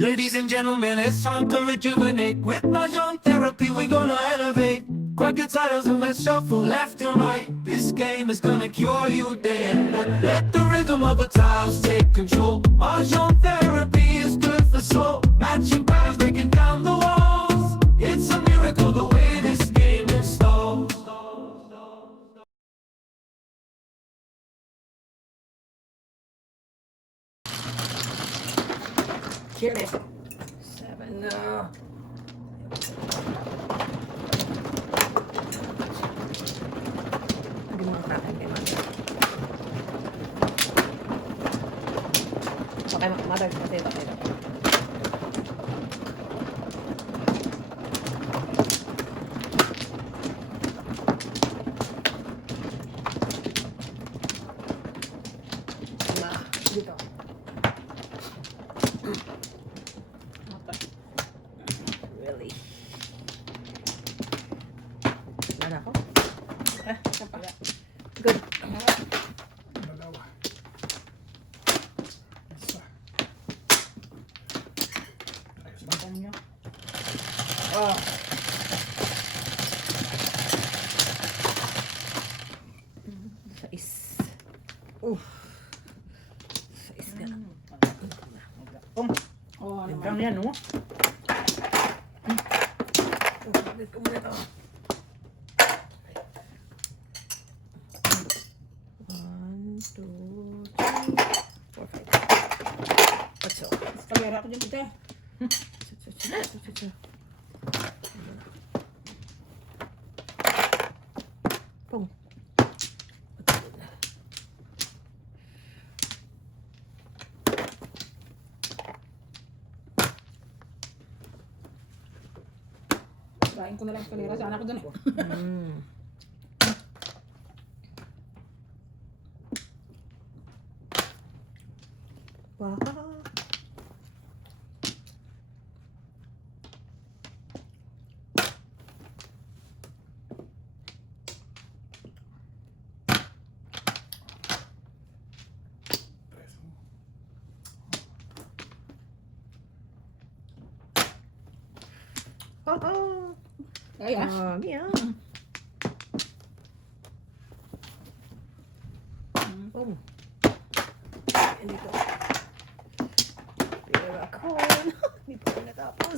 Ladies and gentlemen, it's time to rejuvenate. With Mahjong therapy, we're gonna elevate. Grab your titles and let's shuffle left and right. This game is gonna cure you day and night. Let the rhythm of the tiles take control. Mahjong therapy is good for soul. Matching patterns, breaking down the walls. It's a miracle the way this game installs. Cheers. 7 na. Lagi mga kraken kay mother. Okay, mother. Ito. Dito. Really? Wala ako? Isa pa. Good. Dalawa. Isa. Ayos ba? Batan nyo. Oh. Sais. Sais ka na. Oh, ano Librang yan, no? Ulit ko muna ito. 1, 2, 3, 4, 5. What's up? Pagkira ako dyan, tite. Pong. Kain ko na lang kalera. Sana ako dun eh. Wow. Tres. Oh. Ay, Mia. Oh. Hindi ko. Pera ko. Hindi pa ko natapos.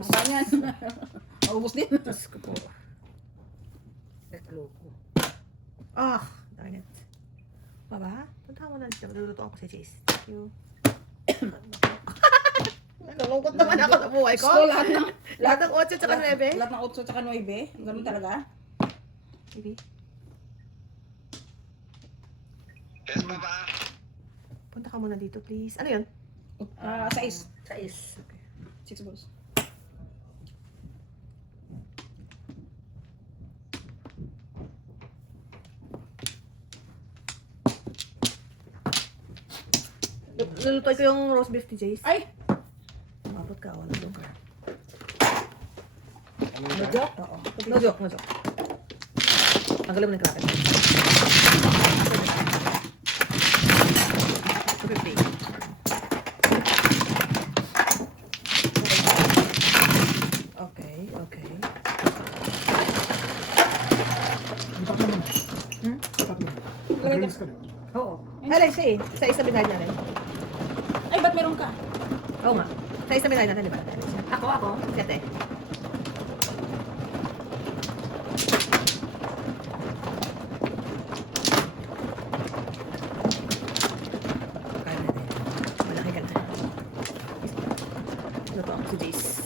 Pangan. Maubos din. Diyos ko po. Loko. Ah, darn it. Baba, punta mo na dito. Luluto ako si Chase. Thank you. Nalungkot naman ako sa buhay ko. So, lahat Lahat ng 8 tsaka 9. Lahat ng 8 tsaka 9. Ganun talaga. Baby. Yes, Papa. Punta ka muna dito, please. Ano yun? 6. 6. Okay. 6 balls. Lulutoy ko yung roast beef ni Jace. Ay! Mabot ka, wala doon ka. Ano No ba? joke? Oo. No joke, no joke. Tanggalin mo ng kraken. 250. Okay. Ipak naman. Hmm? Ipak naman. Lagay Mag-release ka doon. Oo. Ay, sa isa binayad natin. Ay, ba't meron ka? Oo nga. Sa isa binayad natin, di ba? Ako. 7. Malaki ka na. Luto ako si Jace.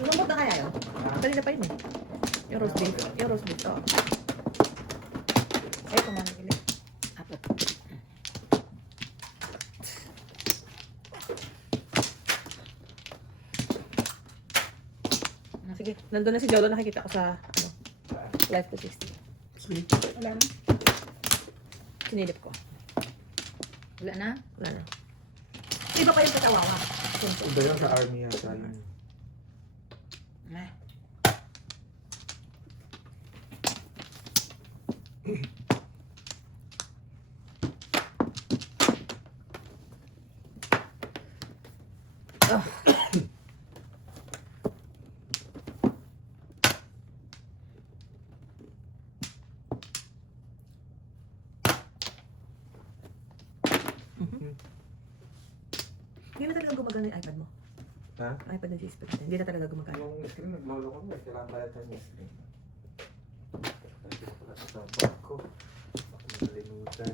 Lumot na kaya yun? Kanina pa yun eh. Yung roast beef. Oo. Ay, kumain ulit. Apat. Sige, nandun na si Jolo. Nakikita ko sa Life to 60. Sweet. Wala na. Sinilip ko. Wala na? Wala na. Iba pa yung katawawa. Iba yan sa army yata yun. Hindi na talaga gumagana yung iPad mo. Ha? iPad na display. Hindi na talaga gumagana. Yung screen, naglolo ko na. Kailangan palitan yung screen. Kasi pala sa bag ko. Baka nalimutan.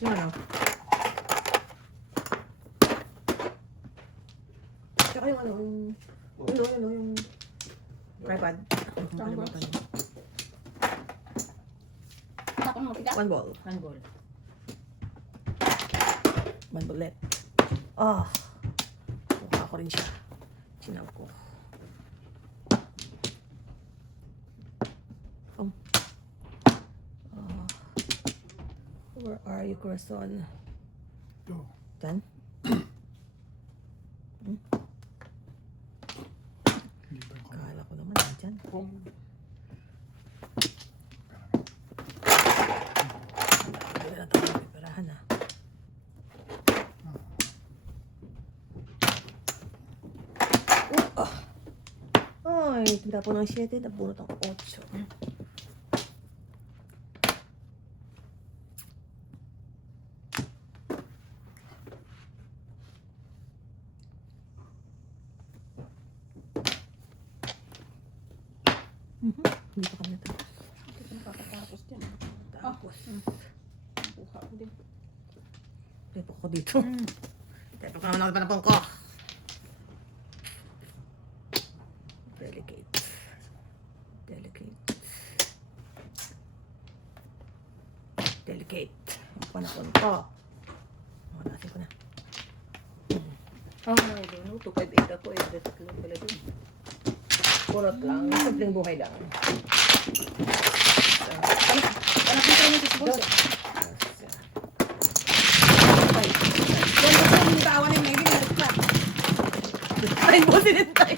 Yung ano? Tsaka yung ano, yung tripod. Nakalimutan yun. Tapos mo, tiga. One ball. Handball. One bullet. Oh. Mukha ko rin siya. Sinaw ko. Oh. Oh. Where are you, Corazon? Ito. Dyan? Hindi pa yung Akala ko naman, dyan. kung... Hindi na tayo preparahan, ha? Ay, tinapon ng 7, nabunot ang 8. Hindi pa kami natapos. Hindi ko nakakatapos dyan. Tapos. Nakuha ko din. Tepo ko dito. Tepo ko naman ako panapon ko. Delicate. Delicate. Delicate. Ang panapon ko. Nasin ko na. Ay, doon. 258 ako eh. Dapat lang pala doon. Purot lang. Simpleng buhay lang. Anak mo tayo nito sa boss. Yan ko sa yung tawan ng Maggie. Narit ka. Ay, mo sinintay.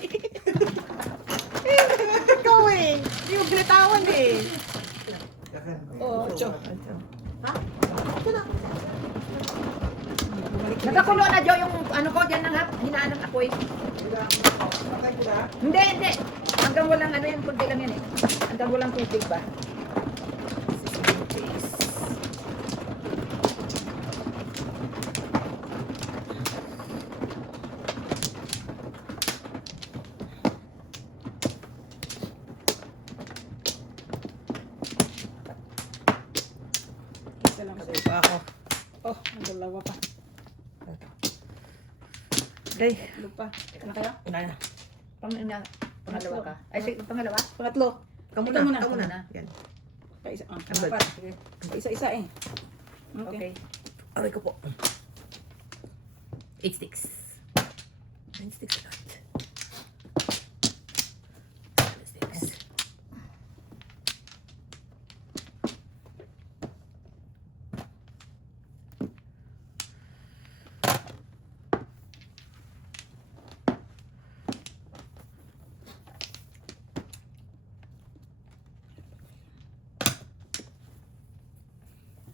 Ikaw eh. Hindi mo pinatawan eh. Oo, Cho. Ha? Ito na. Nakakulo na, Jo, yung ano ko dyan na hinaan ng apoy. Hindi, hindi. Hanggang walang ano yan, kunti lang yan eh. Hanggang walang tubig ba? Isa lang Kasi pa ako. Oh, ang dalawa pa. Okay. Lupa. Teka na kayo? Una na. Pangalawa ka. Ay, sige, pangalawa? Pangatlo. Ikaw muna. Ikaw muna. Ikaw muna. Ikaw muna. Yan. Paisa. Ah, Ang good. apat. Sige. Paisa-isa eh. Okay. Aray ko po. 8 sticks. 9 sticks na lahat. 7 sticks.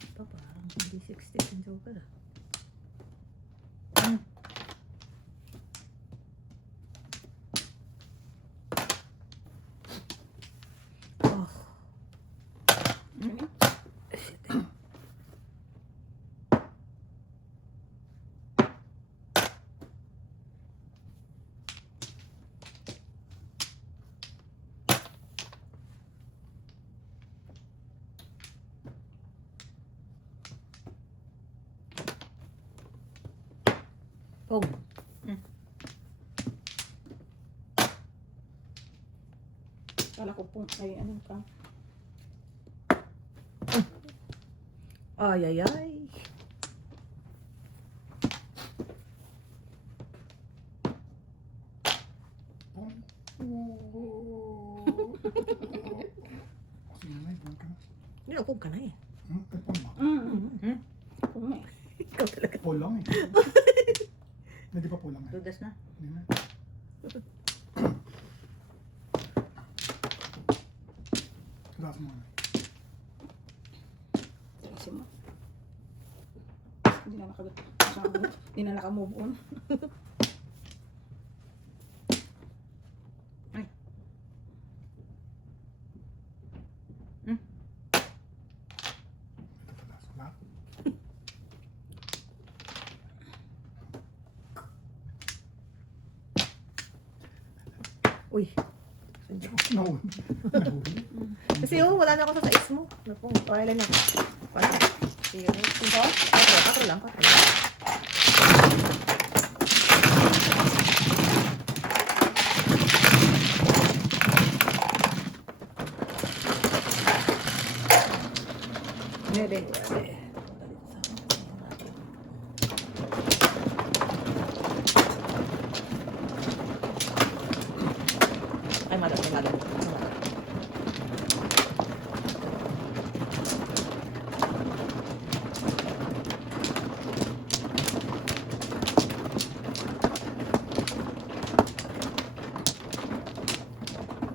Ito parang hindi 6 sticks ang joker ah. Oh. Shit eh. Oh. Kala ko po, ay ano ka. Ay, ay, ay. Nilapog ka na eh. Kung eh. Ikaw talaga. Pulang eh. Hindi pa pulang eh. Dudas na. Hindi na. Tulas mo na. Kasi mo. Hindi na nakagat. Hindi na nakamove on. Uy. No. Kasi wala na ako sa size mo. Napong, pakailan na. Paano? Zero. Ito? 4 lang, 4 lang. Nueve. Ay, madam, ay, madam.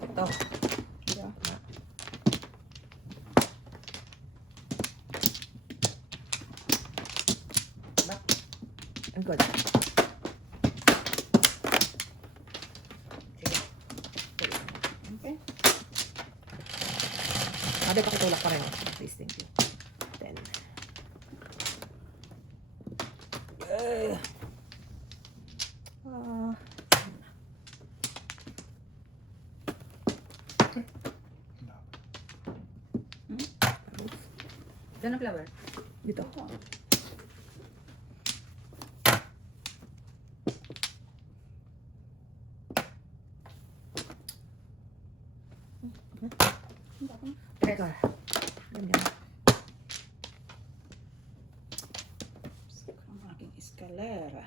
Ito. Ang good. Okay. Sabi, pakitulak pa rin. Please, thank you. 10. Ah. Diyan ang flower. Dito. Teka. Ganyan. Ang aking eskalera.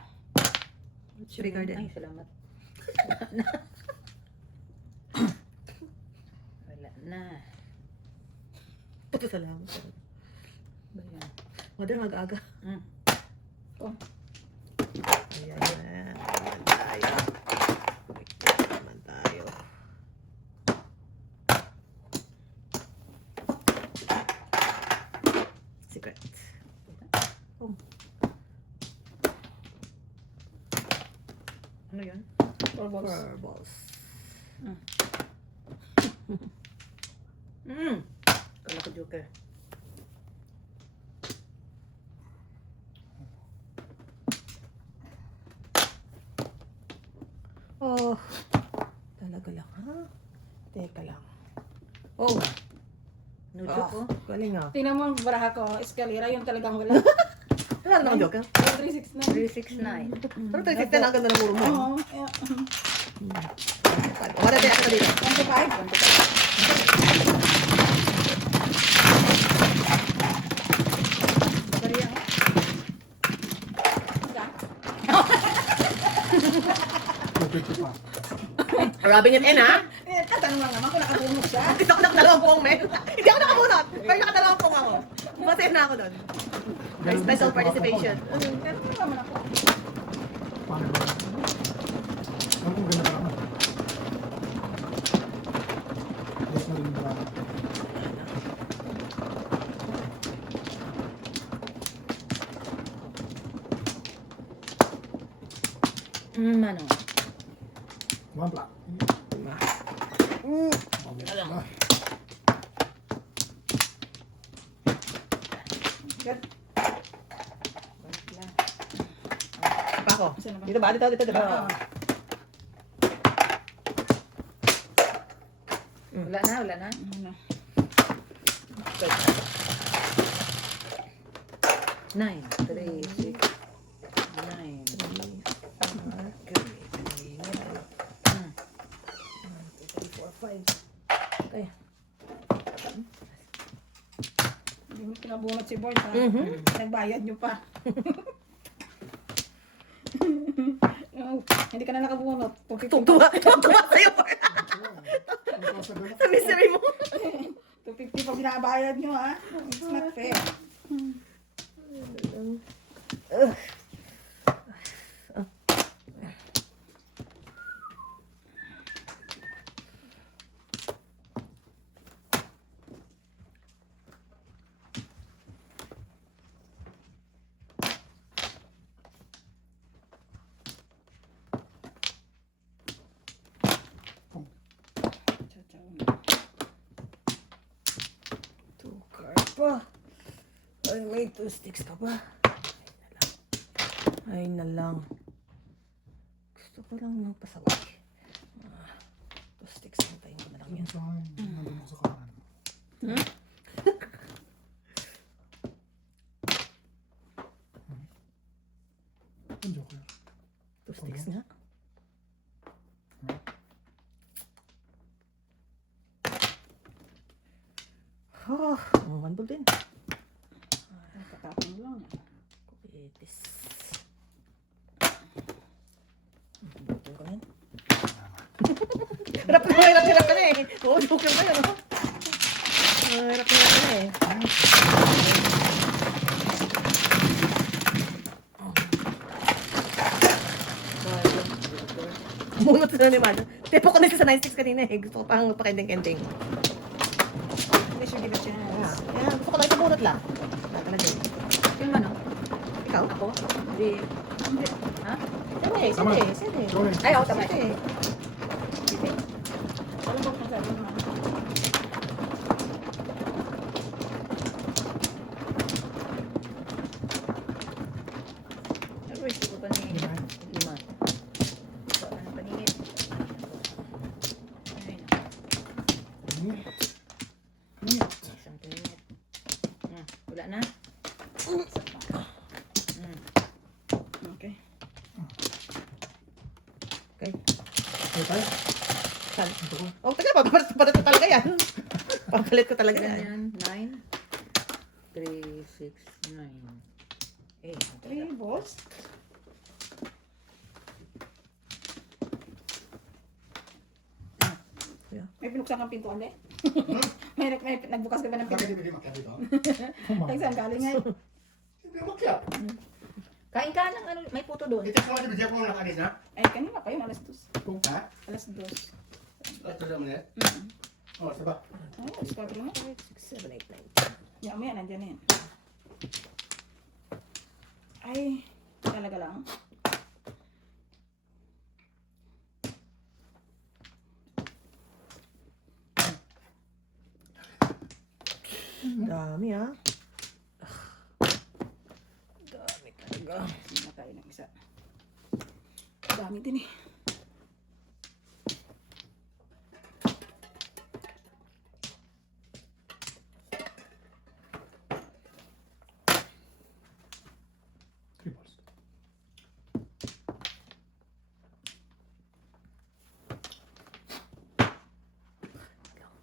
Trigger din. Ay, salamat. Wala na. Puto salamat. Ba yan? Mother, mag-aga. Oh. Ayan na. Naman tayo. Naman tayo. Secret. Oh. Ano yun? Four balls. 4 balls. Kala ko joker. Oh. Talaga lang, ha? Teka lang. Oh. No joke, oh. Galing ah. Tingnan mo ang baraha ko, eskalera, yung talagang wala. Wala naman joke, ha? 369. 369. Pero 360 na ang ganda ng muro mo. Oo. Wala tayo ako dito. 25. Bariya. Rubbing it in, ha? Eh, tatanong lang naman kung nakabunok siya. Hindi ako nakadalawampung, men. Hindi ako nakamunot. Pero nakadalawampung ako. Masaya na ako doon. Special participation. Tatanong naman ako. Paano ba? Ano kung ganda ka naman? Yes, na rin ba? Ano? One black. Alam. Good. Pa ako. Dito ba? Dito, diba? Wala na, wala na. Ano? 9, 3, 6, 9. Okay. Hindi mo pinabunot si Boy, ha? Nagbayad nyo pa. Hindi ka na nakabunot. Tungtuwa sa'yo. Sa misery mo. 250 pa binabayad nyo, ha? It's not fair. Two card pa. Ay, may 2 sticks ka pa. Ay na lang. Gusto ko lang magpasaway. sticks. Hintayin ko na lang yan. Sa akin, nandun ako sa kanan. Hmm? Ang joker. 2 sticks nga. Oh, mandol din. Katapon lang. Kupitis. Butol ko na yan. Hirap ka na eh. Oo, joker ka na, no? Hirap na eh. Bunot sila ni Mado. Tepo ko na siya sa 96 kanina eh. Gusto ko pang pakending-kending. They should give a chance. Yan, gusto ko lang sa bunot lang. Wala ka na dyan. Yung ano? Ikaw? Ako? Hindi. Hindi. Ha? Sige. Joker. Ay, ako tama. Sige. Alam ko kung saan naman. Pero ito ko paningin. 5. So, ano paningin? Ayun. Isang pinit. Wala na? Okay. Okay. Okay tayo? Saan? Oh, taga pa. Papalit ko talaga yan. Papalit ko talaga Ilan yan. yan? 9? 3, 6, 9. 8. 3 balls. May binuksan kang pintuan de? may nagbukas ka ba ng Bakit pintuan? hindi makyat dito? Ay, saan galing ay? Hindi makyat. Kain ka ng ano, may puto doon. Ito sa mga bigyan ko nakanis na? Ay, kanina pa yun, alas 2. Ha? Alas 2. Ito sa mga Oh, sabah. Oh, discover mo. 5, 6, 7, 8, 9. Yan, maya, nandyan na yan. Ay, talaga lang. Dami ah. Dami talaga. Hindi na tayo ng isa. Dami din eh. Three balls. Galing.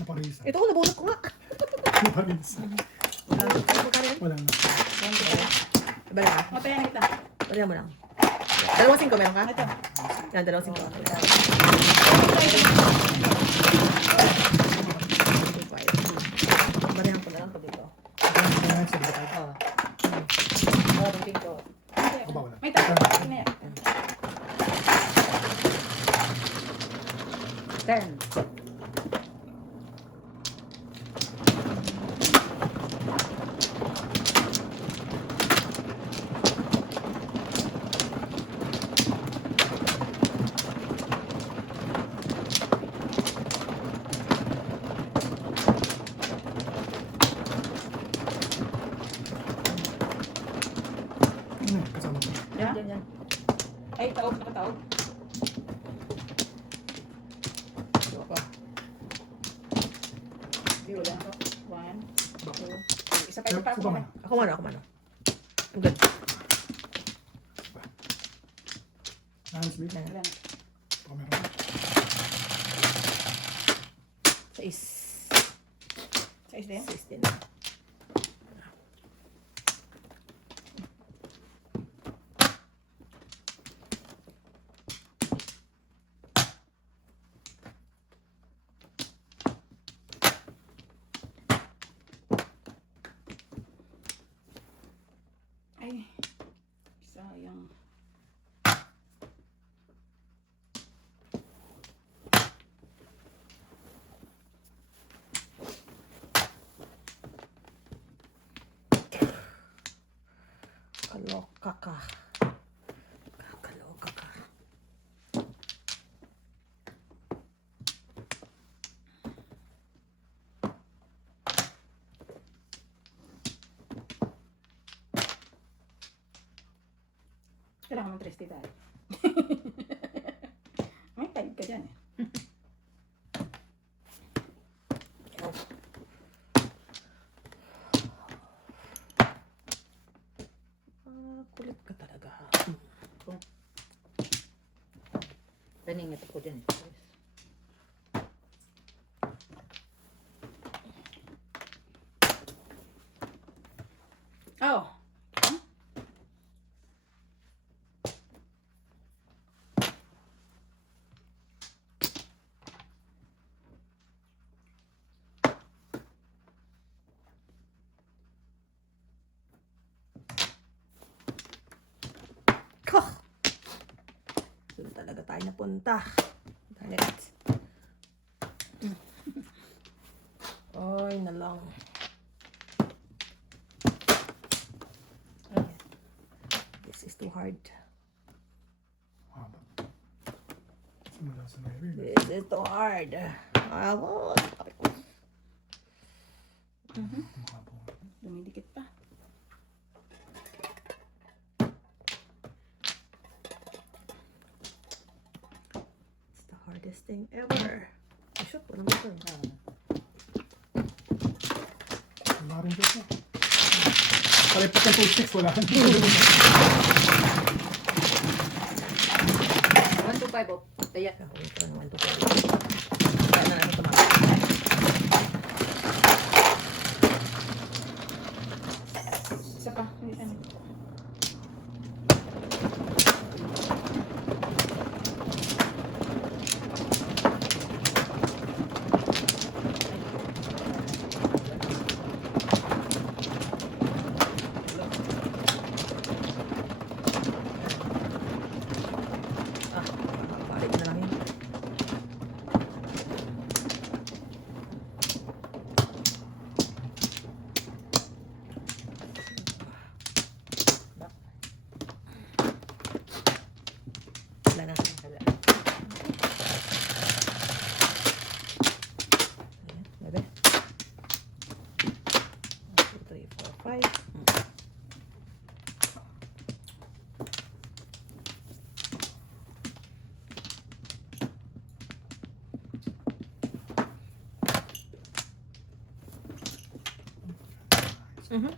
Naparisa. Ito, nabunot ko nga. Naparisa. Wala na. Ano mo kanin? Wala na. Iba na ka. Matayan na kita. Wala mo lang. Dalawang 5 meron ka? Ito. Yan, dalawang 5. Barihan ko na lang pag dito. Kaya sa likod tayo. Oh. Wala bang pinto. Ako ba wala? May tayo. Sige na yan. 10. Kasama ko. Yeah? Yan, yan. Ay, taog. Nakataog. Ito ako. Di, wala ako. 1, 2, 3. Isa pa, Pero, isa pa. suba man. Ako mano. I'm good. Nice, Lee. Wala na. Ako meron. 6. Size din? 16. Ay, sayang. Kaloka ka. Kakaloka ka. Kailangan mong 3 tayo. May 5 ka dyan eh. Kulit ka talaga. Paningit ako dyan. Oh. Kah! Doon talaga tayo napunta. Galit. Ay, na lang. Ay, this is too hard. Simula sa Mary. This is too hard. Ako. Dumidikit pa. It's the hardest thing ever. I shoot po naman ito. Wala rin dito. Palipat ng 2-6, wala rin. 1 to 5 oh. Kaya. Wait lang naman ito. Kaya na ano tumakas. Isa pa. Isa na. Balik na lang yun. Wala na. Ayan, bebe. 1, 2, 3, 4, 5. Mhm.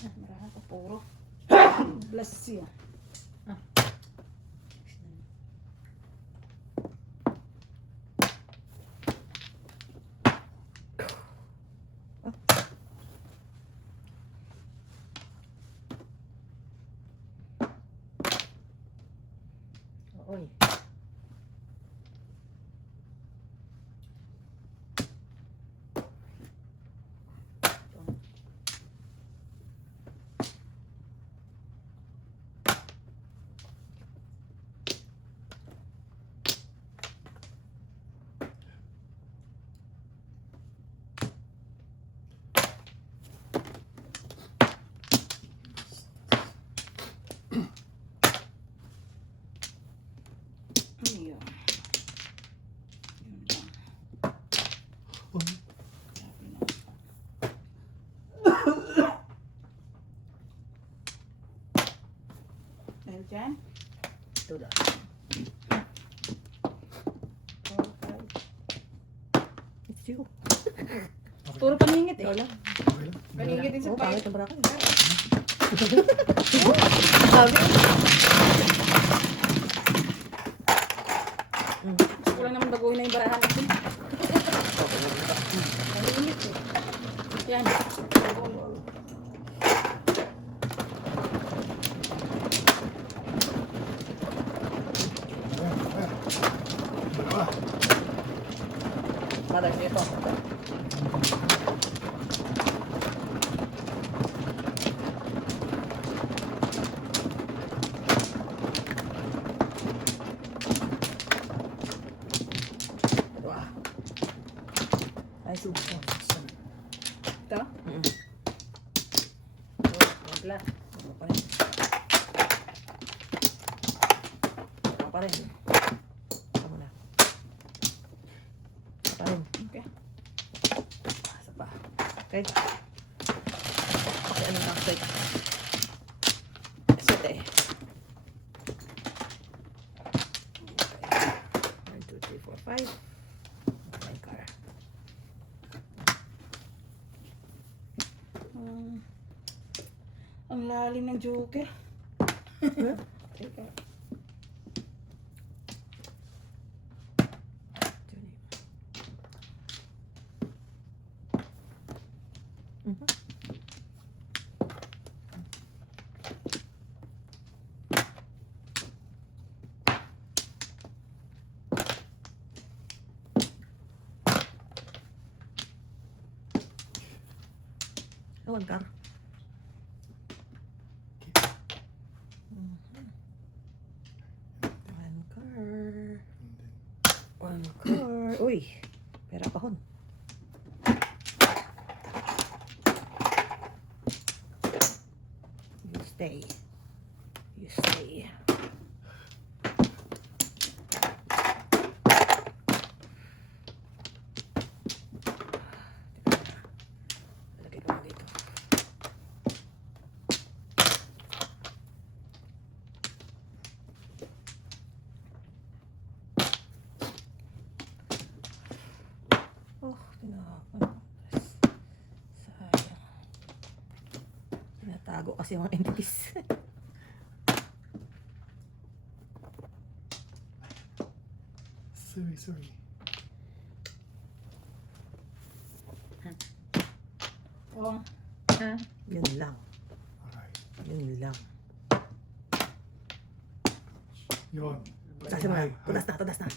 Marami pa puro. Bless you. Oy. Ano yun? Yun lang. Sabi na. Dahil dyan. Ito lang. 4, 5. It's you. Puro paningit eh. Ikaw lang. Paningit din sa Oh, pangit pipe. ang brakan. Sabi. Gusto ko lang naman baguhin na yung barahan natin. Paningit eh. Yan. Marag ito. Wah. Ay, subo. Ito. Wala. Ano pa rin? Ano pa rin? Tama na. Ano pa rin? Okay. Okay? Okay, anong taktik? 7. 1, 2, 3, 4, 5. My car. Ang lalim ng joker. Huh? Teka. Mhm. One car. One car. One car. Uy, pera kahon. You stay. You stay. Lagay ko lang dito. Oh, tinahapon. Sayang. Tinatago kasi yung mga entities. Sorry. Oh, Ha? Yun lang. Alright. Yun lang. Yun. Taas mo na. Tudas na.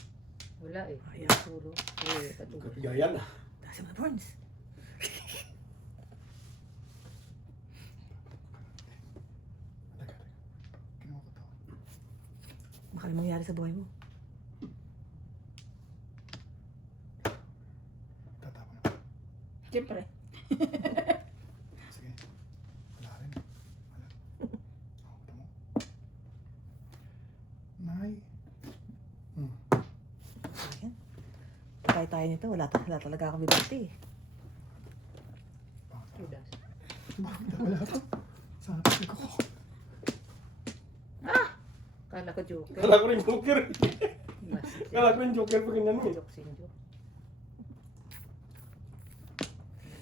Wala eh. Ayan. Puro. Puro. Patuloy. Kapigayan na. Taas mo na, Burns. Teka. Kinuha ko to. Baka may mangyari sa buhay mo. Tatapon na. siyempre. Sige. Wala rin. Wala. Oh, ito mo. Nay. Ayan. Patay tayo nito. Wala talaga akong bibigti. Tudas. Bakit wala to? Sana pati ko. Kala ko joker. Kala ko rin joker. Mas. Kala ko rin joker pag ganyan mo. Joke sinjo.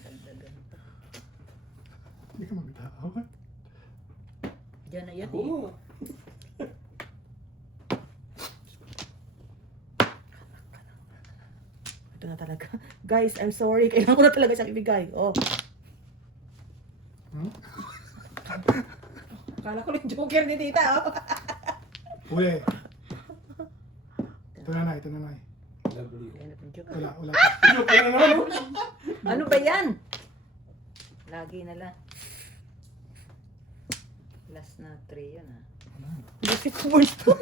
Dagdagan pa. Hindi ka magtawad. Diyan na yan eh. Oo. Ito na talaga. Guys, I'm sorry. Kailangan ko na talaga siyang ibigay. Oh. Kala ko yung joker ni tita. Oh. Uli. Ito na, Nay. Ito na, Nay. Kaya na pang joke. Wala. Joker na naman oh. Ano ba yan? Lagi na lang. Last na 3 yan ah. Visit ko Burns to.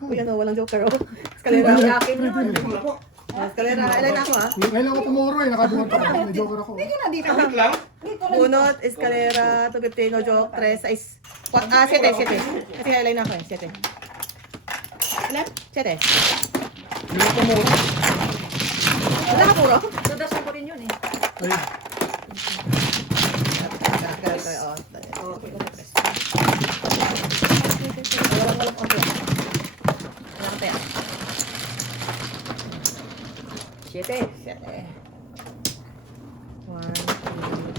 Uy, ano, walang joker. Oh. Eskalera. Sa akin yun. Eskalera. Ilan ako ah. Ngayon ako tumuro eh. Nakabuhat ako. May joker ako. Dito na, dito. Kahit lang. Dito na. Bunot, eskalera, tugutino, joke, 3, 6, 7. Kasi highlight na ako eh, 7. Ilan? 7. Hindi ko muna. Wala ka puro? Tudas ko rin yun eh. Ayun. Walang konti. Wala ka tayo. 7. 1,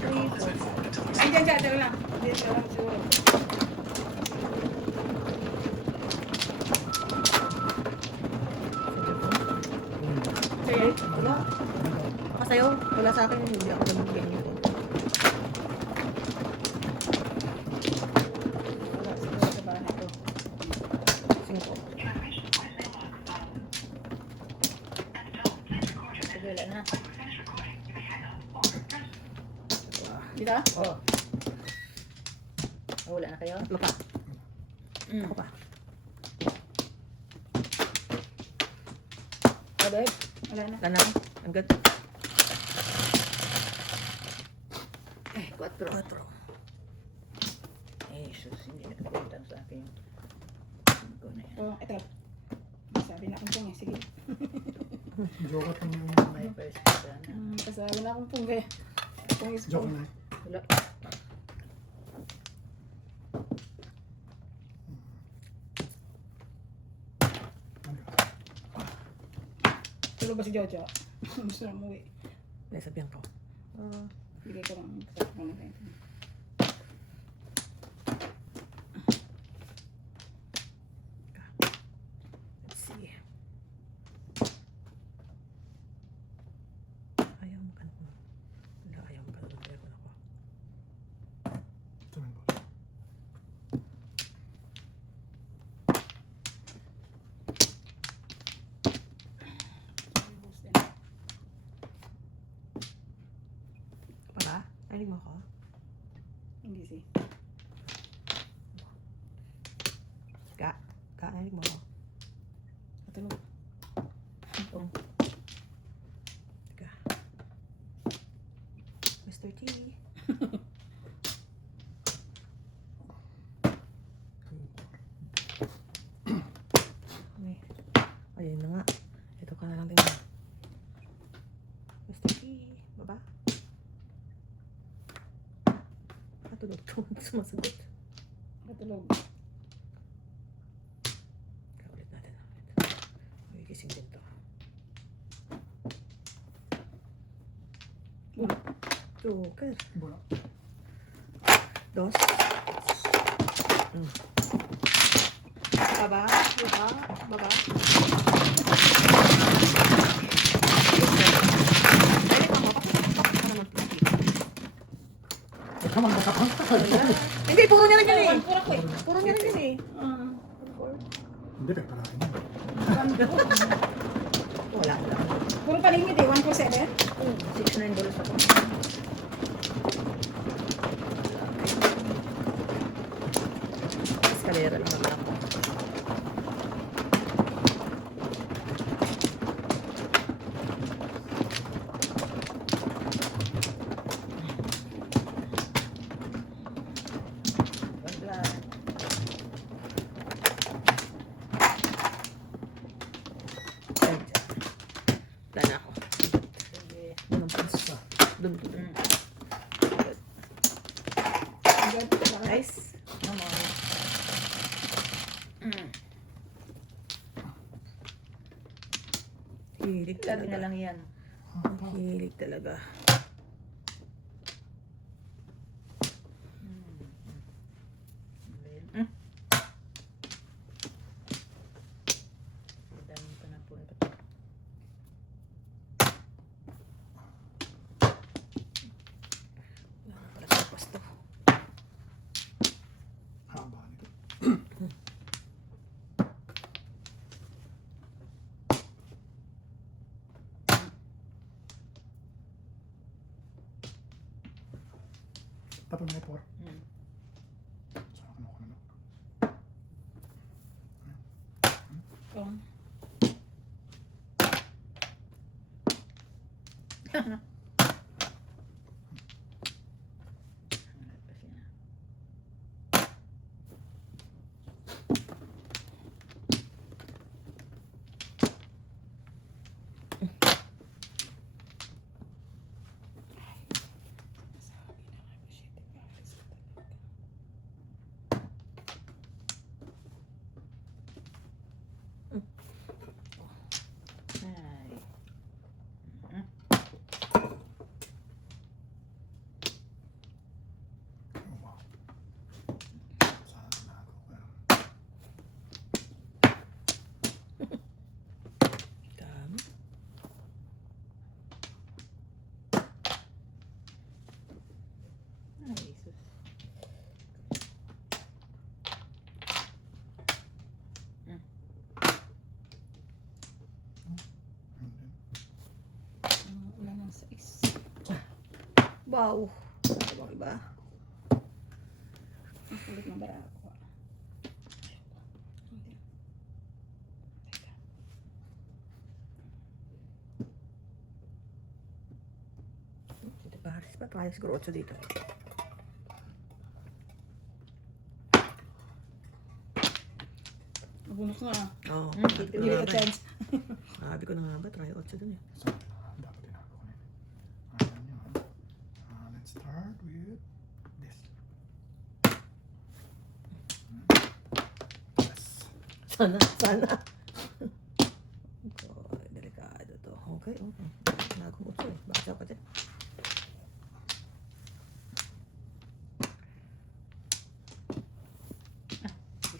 2, 3, 4. Ay, dyan, tira lang. Dito lang siguro. Okay, wala. Kasayo, wala sa akin, hindi ako ganun ganyan. Wala, siguro sa bahay ko. 5. Wala na. Dito? Oh. Oh, wala na kayo? Tatlo pa. Ako pa. Sabay? Wala na. Wala na. I'm good. Eh, 4. 4. Eh, sus, hindi nakakita sa akin. Ko na yan. Oh, ito. Sabi na akong pong eh. Sige. Joker pa mo. May first pa sana. Kasi wala akong pong eh. Kung is Joke lang. Wala. Tulog ba si Jojo? Gusto na umuwi. Nasabihan ko. Bigay ko lang. Sarap mo na rin. Let's see. Ayaw mo ka na. Wala, ayaw mo ka na. Telephone ako. Ito na yung boss. Para? Narinig mo ako? Hindi si. Narinig mo ako? Matulog. Teka. Mr. T. Ay, ayun na nga. Ito ka na lang din. Mr. T. Baba. Matulog to. Sumasagot. Matulog. Kaulit natin. May gising din to. Joker. Bola. Dos. Baba. Baba. Baba. Come on, nakapang. Hindi, puro niya lang yan eh. Pura ko eh. Puro niya lang yan eh. Hindi, pero para akin. Wala. Puro palimit eh. 147. 6-9 bolos ako. Eskalera lang naman ako. Wala. Wala na ako. Doon. Nice. Hilig Sabi na talaga. lang yan. Hilig talaga. Dami pa na po. Wala sa pasto. Haba nito. Tapos may por. Saan ako nakuha na? Oh. Ay. Oh, wow. Saan nakuha? Dami. Ay, Jesus. Wala nang 6. Wow. Ano bang iba? Ang kulit ng bara ako. Dito pa, Haris pa. Kaya siguro 8 dito. Nabunok na. Oo. Hindi ka chance. Sabi ko na nga ba, try 8 dun eh. Saan? Dapat tinako ko na yun. Ayan yun. Sana. Oh, delikado to. Okay. Nagumutso eh. Bakit ako dyan?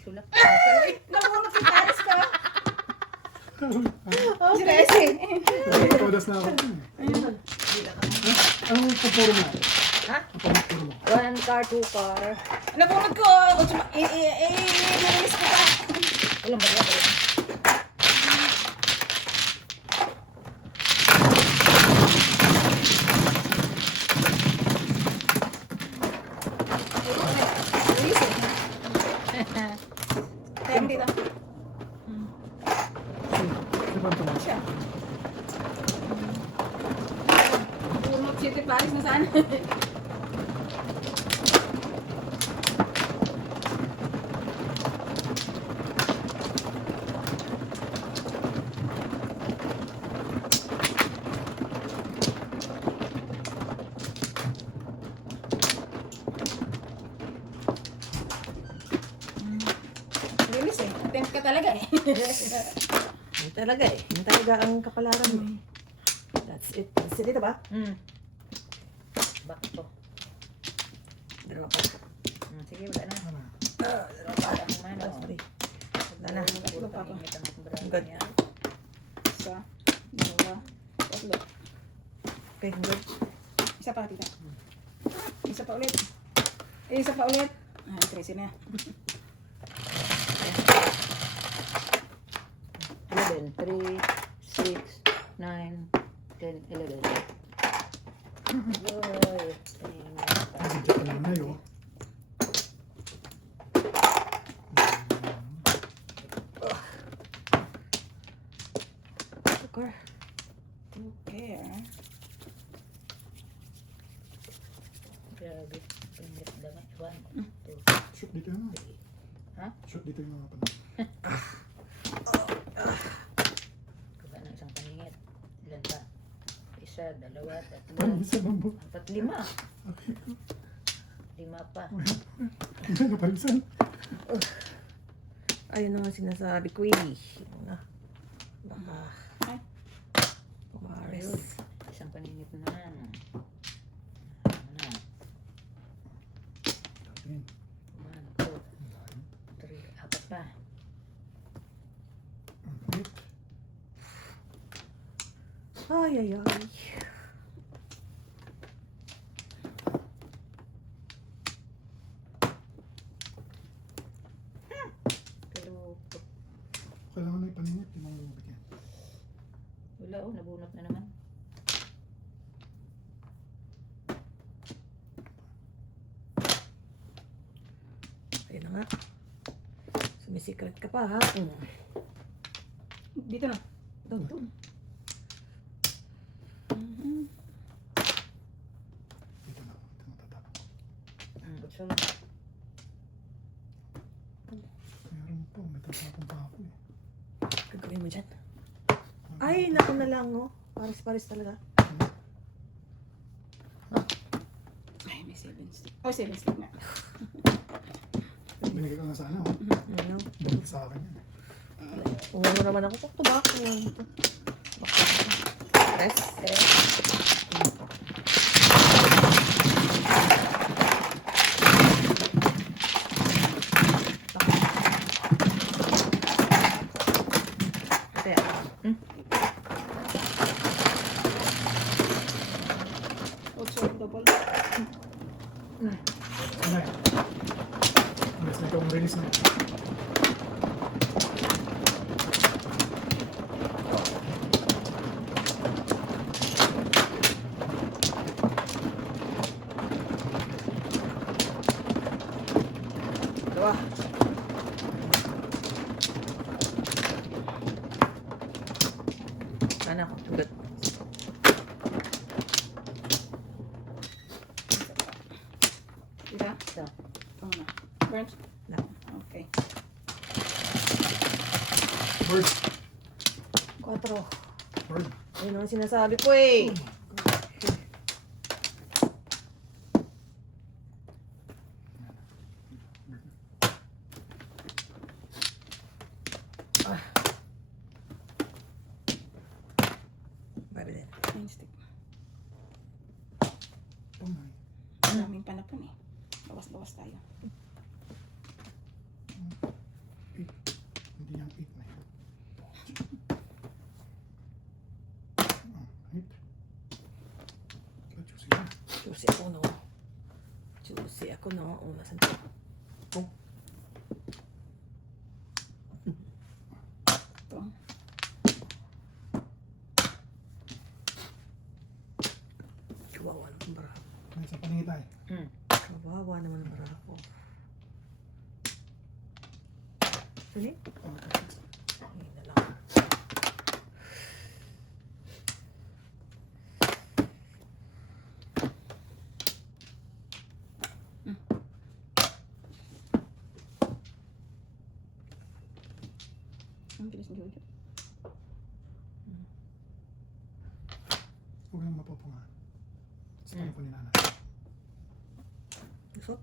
Isulak. Nabunot si Paris ka. Si Resi. Todas na ako. Ayun. Ang pagpuro mo? Ha? Ang pagpuro mo? 1 car, 2 car. Nabunot ko. Narilis ko pa. Walang ba? Narilis eh. Kaya dito. Ano ba ito? Siya. Bunot si Paris na sana. Narilis eh. Attempt ka talaga eh. Yun talaga eh. Yun talaga ang kapalaran mo eh. That's it. Dito ba? Bakit to? Dalawa pa. Sige, wala na. Ano? Wala mo man. Oh, sorry. Wala na. Tatlo pa ako. Ang good. Isa, dalawa, tatlo. Okay, good. Isa pa, tita. Isa pa ulit. Isa pa ulit. Ah, 13 na. 11, 3, 6, 9, 10, 11. Yoy. Ang dyan pala na yun. Sugar. Okay. Grabe. Pinit dami. 1, 2, Shoot dito yun. Ha? Shoot dito yung mga panahon. Kuha ng isang paningit. Ilan pa? Isa, dalawa, tatlo, Panisa lang po. 4, 5. 5 pa. Hindi na parisan. Ayun na nga sinasabi ko eh. Yun na. Baka. Ay. Kumaris. Isang paningit na. Ano? Tingin. 1, 2, 3, 4 pa. Wait. Ay. Pero Kailangan na ipaningit. Hindi mo mabigyan. wala oh, nabunot na naman. Ayun na nga. Sumisikret ka pa ha. Dito na. Doon. Dito na. Ito matatapos. So, Meron po. May tatapon pa ako eh. Gagawin mo dyan. Ay, naku na lang oh. Paris talaga. Ay, may 7 stick. Oh, 7 stick na. Binigay ko na sana. Oh. Ano? Balik sa akin yan. Uwan mo naman ako. Tubak. Rest. Kaya, 8 double. Ano yan? Alas na itong release na. dalawa. Sana ako. Good. Tita? Isa. Oo na. Burnt? Na. Okay. Bird. 4. Bird. Ayun ang sinasabi ko eh. ko na. Oo, nasan ko? Oh. Ito. Kawawa naman barako. May sa paningit tayo. Kawawa naman ang barako. Sali? Oh, perfect. Ayun na lang. Ang bilis ng Jojo. Huwag nang mapupungan. Sa tanong ko ni Nana. Lusot.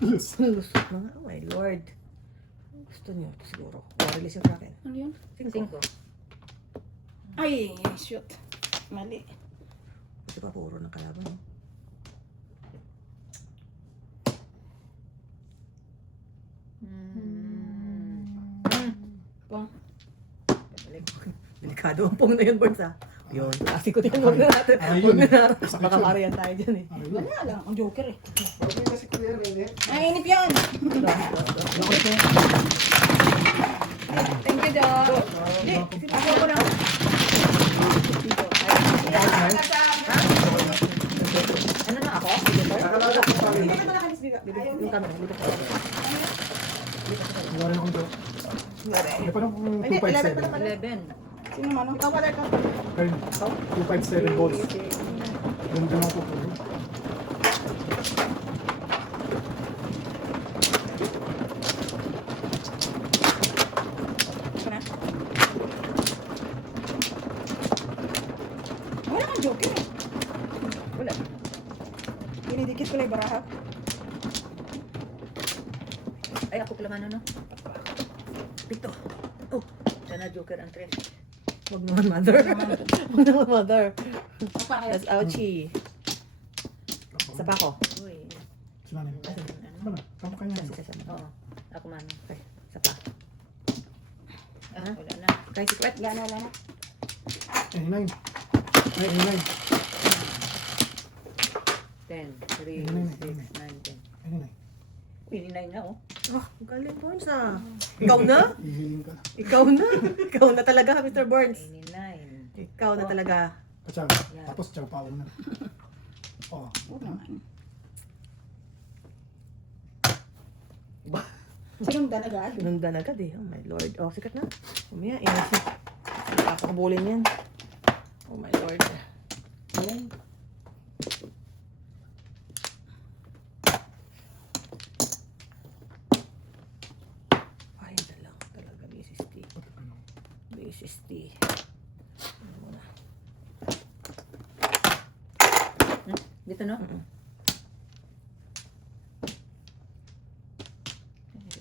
Yes. Lusot na nga. Oh my lord. Gusto niyo siguro. Release yung akin. Ano yun? 5. Ay, shoot. Mali. Kasi pa puro ng kalaban. No? Pong. Delikado ang pong na yun, Borns ah. Yun, kasi ko din. Huwag na natin. Ayun. Huwag na natin. Sakit Baka yun. marian tayo dyan eh. Ayun. Wala lang. Ang Joker eh. Okay kasi Kuya Rene. Ay, inip yan. Thank you, Jo. Ako ko na. Ano na ako? Nakalala ko pa rin. Yung camera, dito ko. Wala rin akong joke. May parang kung Hindi, 11 pa 257. naman. 11. Sino man? Ikaw pala ka. Kaya 257 volts. Ganda lang ako po. Ito na. Wala kang Joker eh. Wala. Pinidikit ko lang yung baraha. Ay, ako pala man ano. Pito. Oh, Sana Joker ang 3. wag naman mother. Wag naman mother. That's ouchie. Isa pa ako. Uy. Sila na. Ano na? Tama kanya. Kasi siya. Oo. Ako man. Okay, isa pa. Ah, wala na. Kay secret. Wala na. Ay, 9. Ay, 9. 10, 3, 6, 9, 10. Ay, 9. Uy, 9 na oh. Oh, galing Burns ah. Ikaw na? Ihiling ka. Ikaw na. Ikaw na talaga, Mr. Burns. 89. Ikaw na talaga. At siya, tapos siya pa na. Oo. Huwag naman. Sinundan agad. Sinundan agad eh. Oh my lord. Oh, sikat na. Umaya, inasip. Nakakabulin yan. Oh my lord. Galing. Ay, na lang talaga. Mrs. T. Mrs. T. Ano muna? Dito no?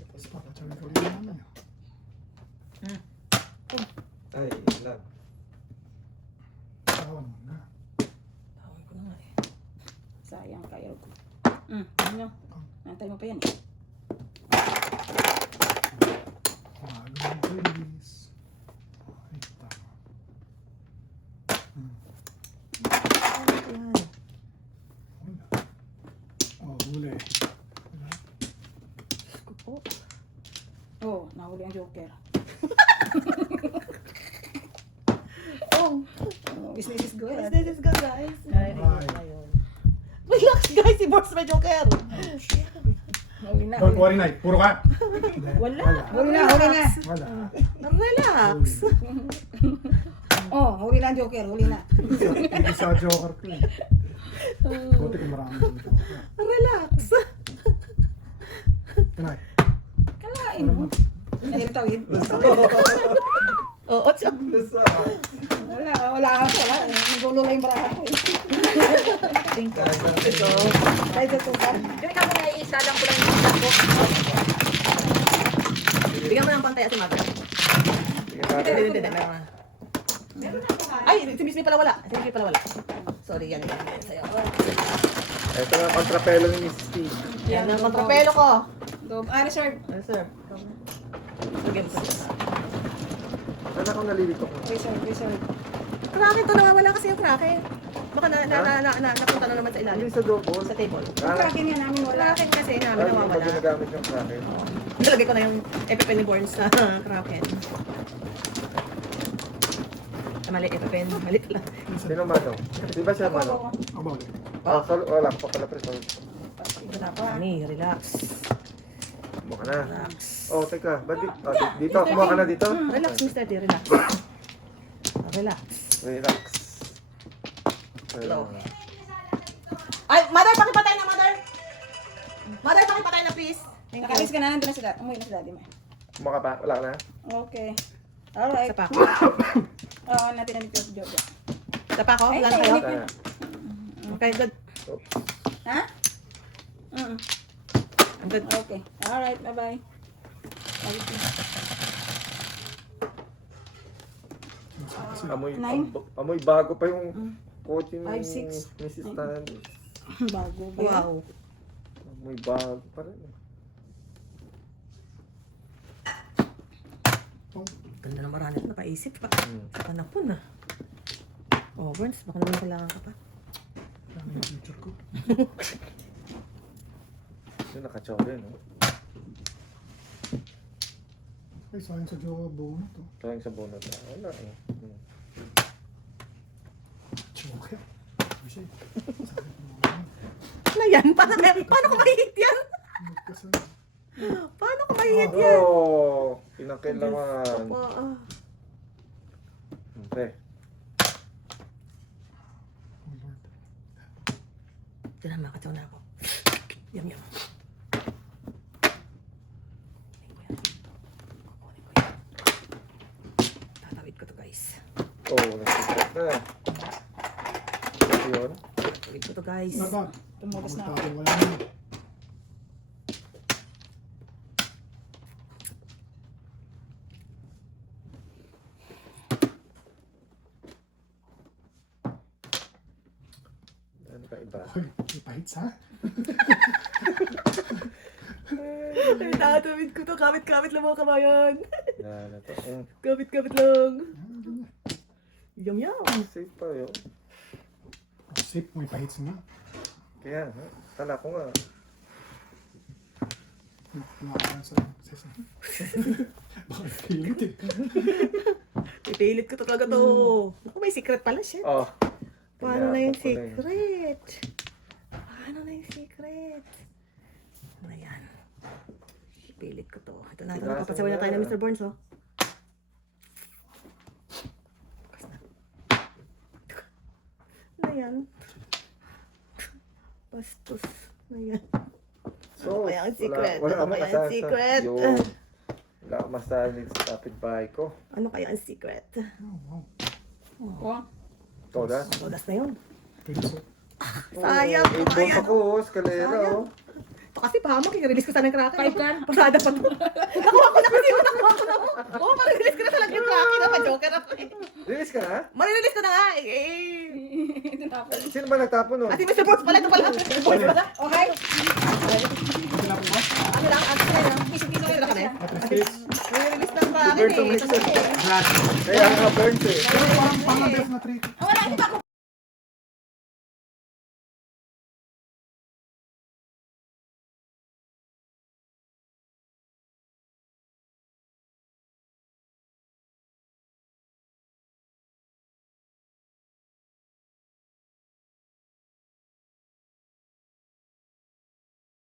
Tapos papatsarin ko rin naman. Ay, yun lang. Tawa mo na. Tawag ko na nga eh. Sayang kayo. Ano? Nantay mo pa yan eh. Bago ng release. Ay, tama. Yan. Wala. Oh, huli. Wala. Diyos ko po. Oh, nahuli ang Joker. Oh, Business is good. this is good guys. Ay, Ay. ayun. Relax guys, si Boss may Joker. Huli na. Don't worry, Nay. Puro ka. Wala. Huli na, huli na. Wala. Relax. Oh, huli na ang Joker, huli na. Hindi sa Joker ko eh. Buti kung marami yung Joker. Relax. Kanay. Kalain mo. Ay, tawid. Oo, siya. Wala. Nagulo lang yung baraha ko eh. Think ko. Kahit sa tukar. Yung ikaw mga isa lang ko lang yung isa ko. Bigyan mo ng pantay at si Mother. Hindi. Meron na. Ay, si Miss Lee pala wala. Si Miss Lee pala wala. Sorry, yan. Sa'yo. Ito na kontrapelo ni Mrs. T. Yan ang kontrapelo ko. Reserve. Yes, sir. Sige, Saan ako nalilito ko? Reserve. Kraken to, nawawala kasi yung Kraken. Baka napunta na naman sa ilalim. Hindi sa double. Sa table. Yung kraken nga namin wala. Kraken kasi namin Hindi pa nawawala. ginagamit yung kraken. Nilagay ko na yung EpiPen ni Born sa Kraken. Mali, EpiPen. Mali pala. Sino manong? Di ba siya manong? Ako ba ulit? Ah, wala pa pala pre. Wala pa. Ani, relax. Kumuha ka na. Relax. Oh, teka. Ba't dito? Kumuha ka na dito? Relax, Mr. D. Relax. Relax. Relax. Slow. Ay, mother, pakipatay na, mother! Mother, pakipatay na, please. Thank you. Nakalis ka na, nandun na si Daddy. Umuwi na si Daddy mo. Kumuha ka pa? Wala ka na? Okay. Alright. Sa pa ako. Oo, natin na dito si Jojo. Sa pa ako? Ay, Wala na ay, kayo? ay. Okay, good. Oops. Ha? I'm good. Okay. Alright, bye-bye. Amoy, Nine. amoy bago pa yung kotse ni 5, 6. Mrs. Tan. Bago ba yun? Wow. Amoy bago pa rin. Ganda na marami na napaisip pa. Hmm. Sa panapon ah. Oh, Burns, baka naman kailangan ka pa. Dami yung future ko. Yung nakachore, no? Ay, sayang sa jowa buo na to. Kaya sa bonus. Wala eh. Joke. Kasi, Ano yan? Paano ko mahihit yan? magkasama. Paano ko mahihit yan? Oh, pinakailangan. Opo, ah. Okay. Oh Lord. Diyan na, makataw na ako. Yum, yum. Tatawid ko to, guys. Oh, nasikat na. Ito yun. Tatawid ko to, guys. Naka. Tumugas na ako. Magtago wala na. Ano ka iba? Hoy, may pahits ha? Ay, tatawid ko to. Kapit-kapit lang mga kabayan. Yan na to. Kapit-kapit lang. Yum, yum. Safe pa yun. Safe, may pahits nga. Kaya, kala ko nga. Nakakaroon sa sesa. Bakit pilit eh? Ipilit ko to talaga to. Naku, may secret pala siya. Oh. Paano na yung Pinapok ko na secret? Paano na yung secret? Ano yan? Ipilit ko to. Ito na, ito na. Papasawa na tayo ng Mr. Burns, oh. Bukas na. Ano yan? Bastos. Ano yan? So, Ano kaya ang secret? Wala Ano kaya ang secret? Yun. Wala akong masasabi dito sa kapitbahay ko. Ano kaya ang secret? Oh, wow. Oh, Toda. Todas na yun. Pwede so. Sayang, Oh, sayang. ako, eskalera, oh. Ito kasi pahamak, i-release ko sana yung Kraken. 5 ka? Pasada pa to. Nakuha ko na kasi yun, nakuha ko na. Oo, marirelease ko na talaga yung Kraken. Ma-joker ako eh. Release ka na? Marirelease ko na nga eh. ito na ako. Sino ba nagtapon, oh? Ate Mr. Boss pala, ito pala. Mr. Boss pala. Okay? Kailangan mo ba? Ano lang, ano lang. Piso-piso Ano lang eh. At least, Marirelease ng Kraken Burns eh. ang mix, Ito na eh. flat. Kaya nga, Burns, eh. Pero parang pang-abes na treat. Oh,